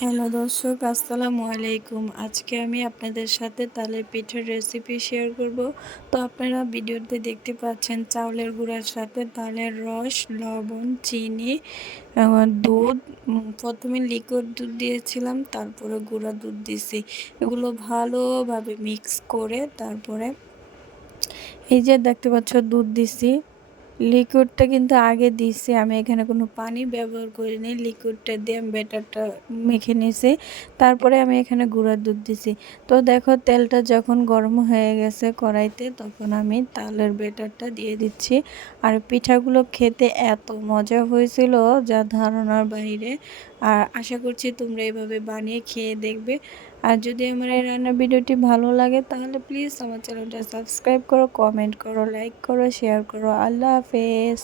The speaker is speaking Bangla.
হ্যালো দর্শক, আসসালামু আলাইকুম। আজকে আমি আপনাদের সাথে তালের পিঠের রেসিপি শেয়ার করব। তো আপনারা ভিডিওতে দেখতে পাচ্ছেন চাউলের গুঁড়ার সাথে তালের রস, লবণ, চিনি দুধ প্রথমে লিকুইড দুধ দিয়েছিলাম, তারপরে গুঁড়া দুধ দিছি এগুলো ভালোভাবে মিক্স করে তারপরে এই যে দেখতে পাচ্ছ দুধ দিছি। লিকুইডটা কিন্তু আগে দিছি আমি এখানে কোনো পানি ব্যবহার করিনি। লিকুইডটা দিয়ে আমি ব্যাটারটা মেখে নিয়েছি, তারপরে আমি এখানে গুঁড়ার দুধ দিছি তো দেখো, তেলটা যখন গরম হয়ে গেছে কড়াইতে, তখন আমি তালের ব্যাটারটা দিয়ে দিচ্ছি। আর পিঠাগুলো খেতে এত মজা হয়েছিল যা ধারণার বাইরে। আর আশা করছি তোমরা এভাবে বানিয়ে খেয়ে দেখবে। আর যদি আমার এই রান্নার ভিডিওটি ভালো লাগে, তাহলে প্লিজ আমার চ্যানেলটা সাবস্ক্রাইব করো কমেন্ট করো লাইক করো শেয়ার করো। আল্লাহ হাফেজ।